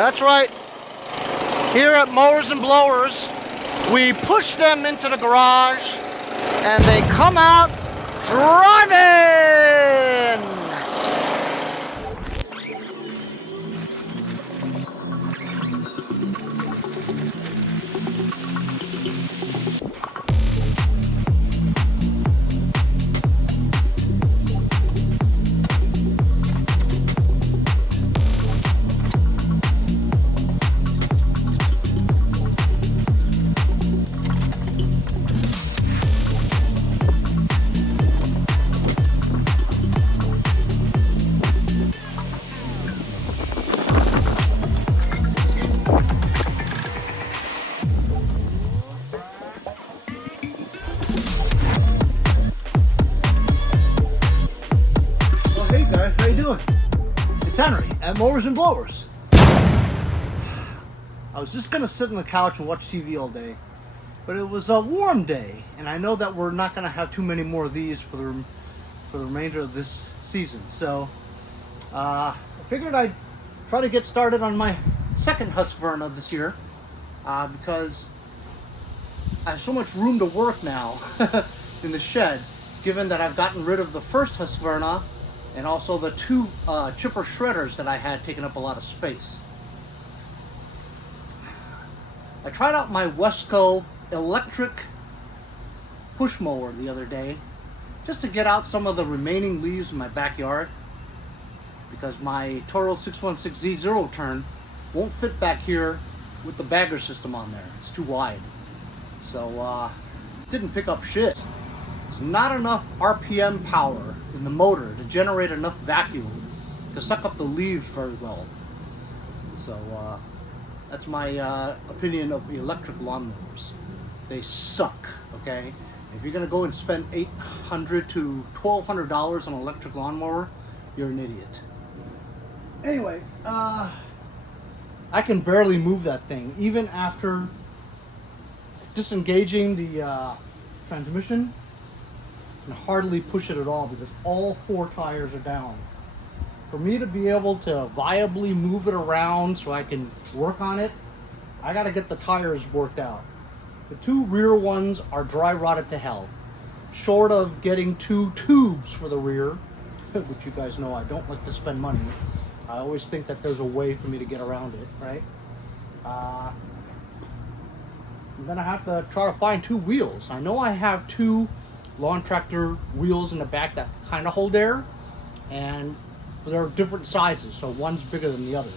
That's right. Here at Mowers and Blowers, we push them into the garage and they come out driving! How you doing? It's Henry at Mowers and Blowers. I was just gonna sit on the couch and watch TV all day, but it was a warm day, and I know that we're not gonna have too many more of these for the remainder of this season. So I figured I'd try to get started on my second Husqvarna this year because I have so much room to work now in the shed, given that I've gotten rid of the first Husqvarna and also the two chipper shredders that I had taking up a lot of space. I tried out my Wesco electric push mower the other day just to get out some of the remaining leaves in my backyard because my Toro 616Z zero turn won't fit back here with the bagger system on there. It's too wide. So didn't pick up shit. There's not enough RPM power in the motor to generate enough vacuum to suck up the leaves very well. So that's my opinion of electric lawnmowers. They suck, okay? If you're gonna go and spend $800 to $1,200 on an electric lawnmower, you're an idiot. Anyway, I can barely move that thing, even after disengaging the transmission. Can hardly push it at all because all four tires are down. For me to be able to viably move it around so I can work on it, I gotta get the tires worked out. The two rear ones are dry rotted to hell. Short of getting two tubes for the rear, which you guys know I don't like to spend money. I always think that there's a way for me to get around it, right? I'm gonna have to try to find two wheels. I know I have two lawn tractor wheels in the back that kind of hold air, and they're different sizes, so one's bigger than the other.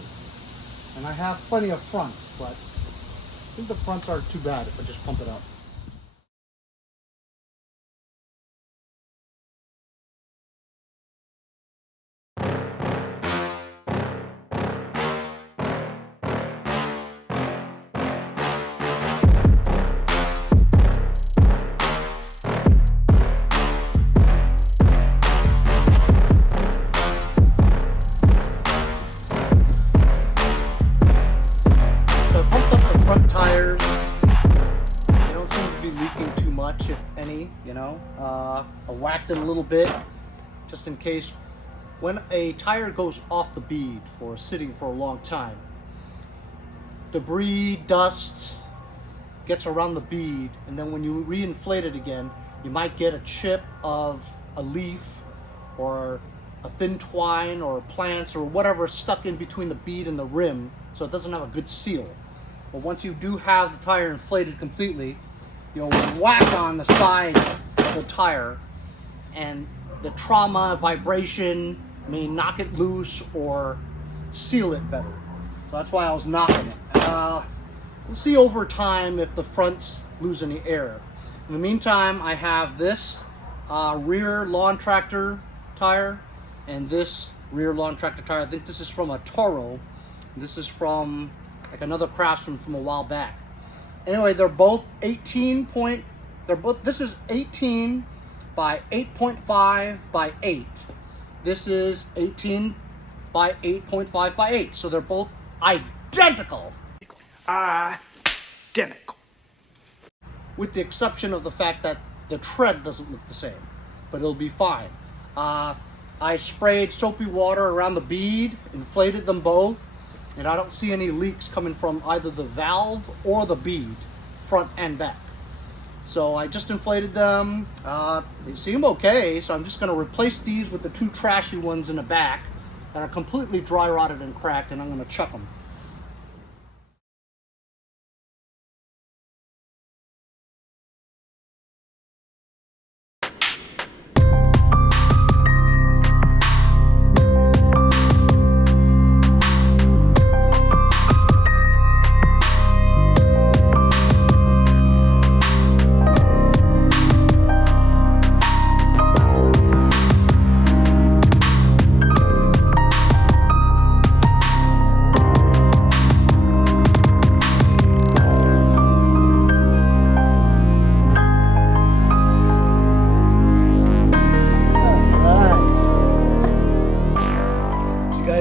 And I have plenty of fronts, but I think the fronts aren't too bad if I just pump it up. Front tires, they don't seem to be leaking too much, if any, you know. I whacked it a little bit just in case when a tire goes off the bead for sitting for a long time, debris, dust gets around the bead, and then when you reinflate it again, you might get a chip of a leaf or a thin twine or plants or whatever stuck in between the bead and the rim, so it doesn't have a good seal. But once you do have the tire inflated completely, you'll whack on the sides of the tire, and the trauma, vibration may knock it loose or seal it better. So that's why I was knocking it. We'll see over time if the fronts lose any air. In the meantime, I have this rear lawn tractor tire and this rear lawn tractor tire. I think this is from a Toro. This is from like another Craftsman from a while back. Anyway, they're both this is 18 by 8.5 by 8. This is 18 by 8.5 by 8. So they're both identical. Identical. With the exception of the fact that the tread doesn't look the same, but it'll be fine. I sprayed soapy water around the bead, inflated them both. and I don't see any leaks coming from either the valve or the bead, front and back. So I just inflated them. They seem okay, so I'm just going to replace these with the two trashy ones in the back that are completely dry rotted and cracked, and I'm going to chuck them.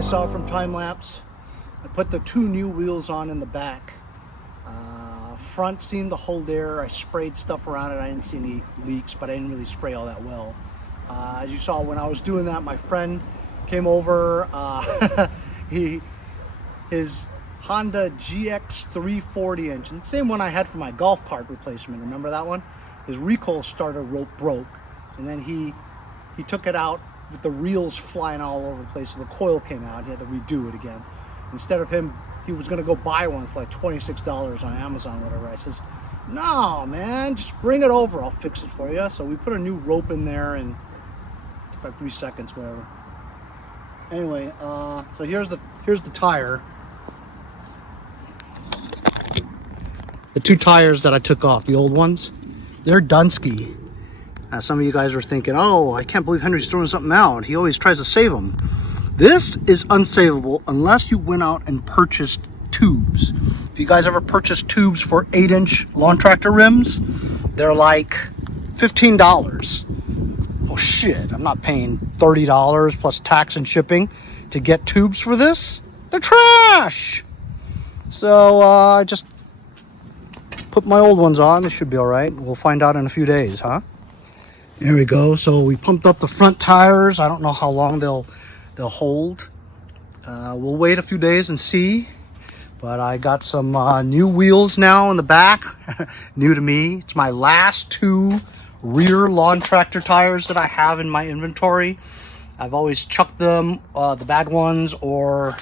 Saw from time lapse, I put the two new wheels on in the back. Front seemed to hold air. I sprayed stuff around it. I didn't see any leaks, but I didn't really spray all that well. As you saw, when I was doing that, my friend came over. His Honda GX340 engine, same one I had for my golf cart replacement. Remember that one? His recoil starter rope broke, and then he took it out with the reels flying all over the place, so the coil came out. He had to redo it again. Instead of him, he was going to go buy one for like $26 on Amazon, whatever. I says, no, man, just bring it over. I'll fix it for you. So we put a new rope in there, and it took like 3 seconds, whatever. Anyway, so here's the tire. The two tires that I took off, the old ones, they're Dunsky. Some of you guys are thinking, oh, I can't believe Henry's throwing something out. He always tries to save them. This is unsavable unless you went out and purchased tubes. If you guys ever purchased tubes for 8-inch lawn tractor rims, they're like $15. Oh shit, I'm not paying $30 plus tax and shipping to get tubes for this. They're trash. So I just put my old ones on. It should be all right. We'll find out in a few days, huh? There we go. So we pumped up the front tires. I don't know how long they'll hold. We'll wait a few days and see. But I got some new wheels now in the back. New to me. It's my last two rear lawn tractor tires that I have in my inventory. I've always chucked them, the bad ones, or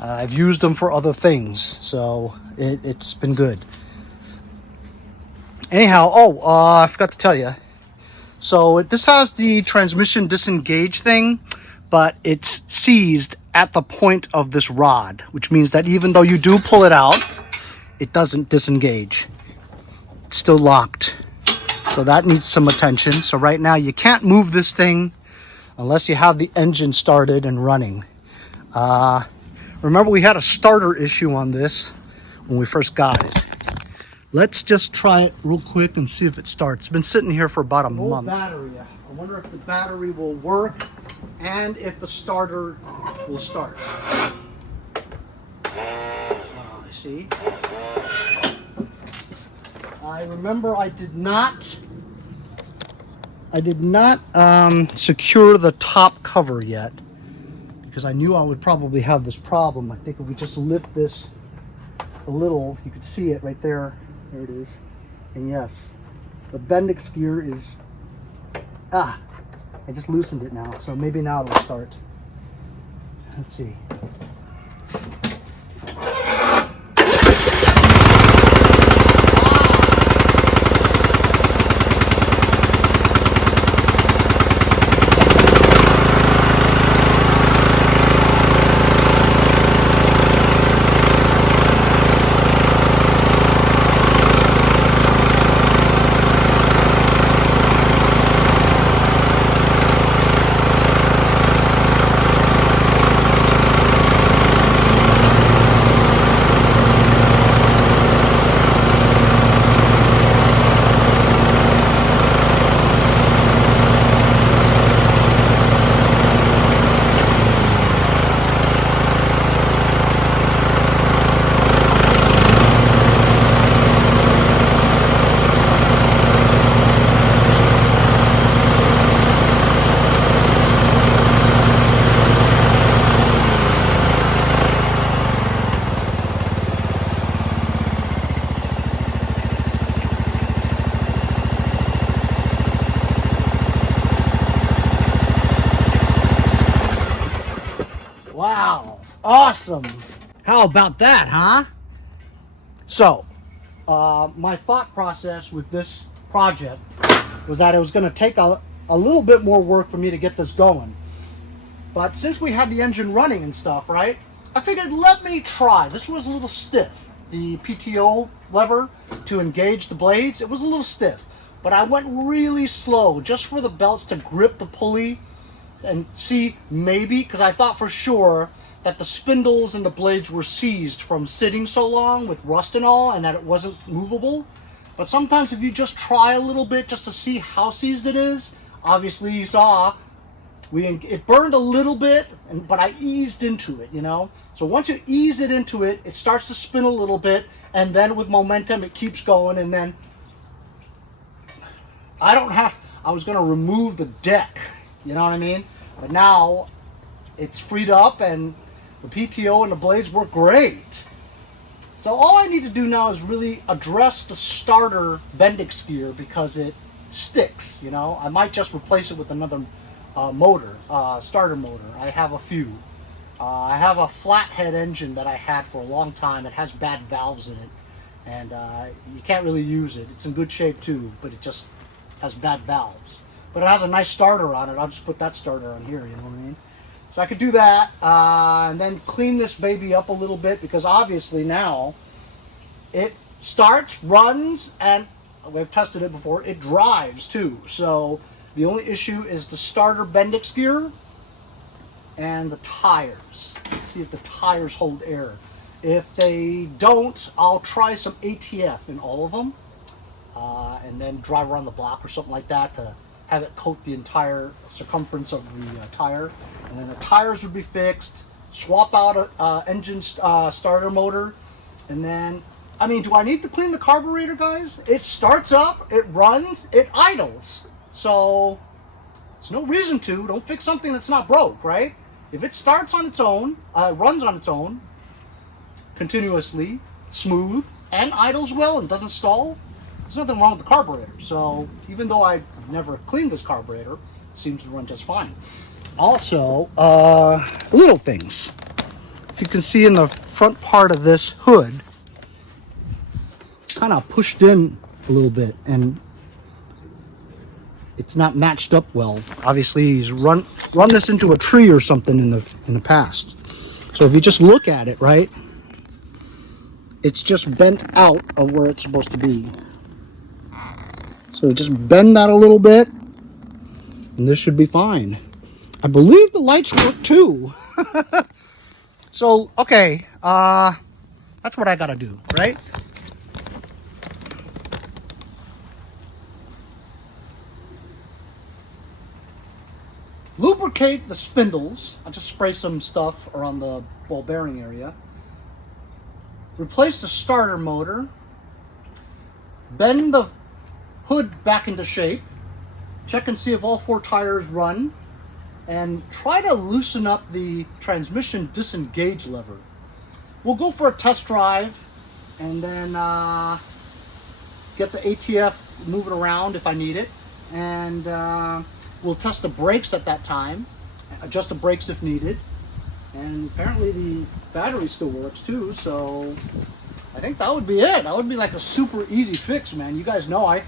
I've used them for other things. So it's been good. Anyhow, I forgot to tell you. So this has the transmission disengage thing, but it's seized at the point of this rod, which means that even though you do pull it out, it doesn't disengage. It's still locked. So that needs some attention. So right now you can't move this thing unless you have the engine started and running. Remember, we had a starter issue on this when we first got it. Let's just try it real quick and see if it starts. It's been sitting here for about a month. Battery. I wonder if the battery will work and if the starter will start. I see. I remember I did not secure the top cover yet because I knew I would probably have this problem. I think if we just lift this a little, you could see it right there. There it is. And yes, the Bendix gear is, I just loosened it now. So maybe now it'll start. Let's see. Wow, awesome. How about that, huh? So, my thought process with this project was that it was going to take a little bit more work for me to get this going. But since we had the engine running and stuff, right, I figured let me try. This was a little stiff. The PTO lever to engage the blades, it was a little stiff. But I went really slow just for the belts to grip the pulley and see maybe, because I thought for sure that the spindles and the blades were seized from sitting so long with rust and all, and that it wasn't movable. But sometimes if you just try a little bit just to see how seized it is, obviously you saw it burned a little bit, but I eased into it, you know. So once you ease it into it, it starts to spin a little bit, and then with momentum it keeps going, and then I was going to remove the deck, you know what I mean? But now it's freed up and the PTO and the blades work great. So all I need to do now is really address the starter Bendix gear because it sticks, you know. I might just replace it with another starter motor. I have a few. I have a flathead engine that I had for a long time. It has bad valves in it, and you can't really use it. It's in good shape too, but it just has bad valves. But it has a nice starter on it. I'll just put that starter on here, you know what I mean? So I could do that, and then clean this baby up a little bit, because obviously now it starts, runs, and we've tested it before, it drives too. So the only issue is the starter Bendix gear and the tires. Let's see if the tires hold air. If they don't, I'll try some ATF in all of them, and then drive around the block or something like that to have it coat the entire circumference of the tire. And then the tires would be fixed, swap out a engine starter motor, and then, I mean, do I need to clean the carburetor, guys? It starts up, it runs, it idles. So there's no reason to. Don't fix something that's not broke, right? If it starts on its own, runs on its own, continuously, smooth, and idles well and doesn't stall, there's nothing wrong with the carburetor. So even though I've never cleaned this carburetor, it seems to run just fine. Also, little things. If you can see in the front part of this hood, kind of pushed in a little bit, and it's not matched up well. Obviously, he's run this into a tree or something in the past. So if you just look at it, right, it's just bent out of where it's supposed to be. So just bend that a little bit, and this should be fine. I believe the lights work too. So, okay, that's what I gotta do, right? Lubricate the spindles. I'll just spray some stuff around the ball bearing area. Replace the starter motor. Bend the hood back into shape. Check and see if all 4 tires run. And try to loosen up the transmission disengage lever. We'll go for a test drive and then get the ATF moving around if I need it. And we'll test the brakes at that time, adjust the brakes if needed. And apparently the battery still works too, so I think that would be it. That would be like a super easy fix, man. You guys know I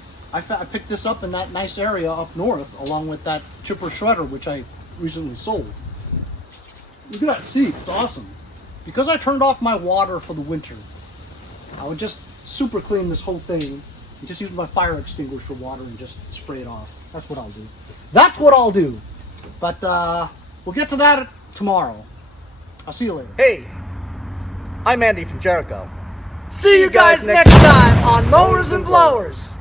picked this up in that nice area up north, along with that chipper shredder, which I recently sold. Look at that seat, it's awesome. Because I turned off my water for the winter, I would just super clean this whole thing and just use my fire extinguisher water and just spray it off. That's what I'll do. That's what I'll do. But we'll get to that tomorrow. I'll see you later. Hey, I'm Andy from Jericho. See you guys next time on Mowers and Blowers.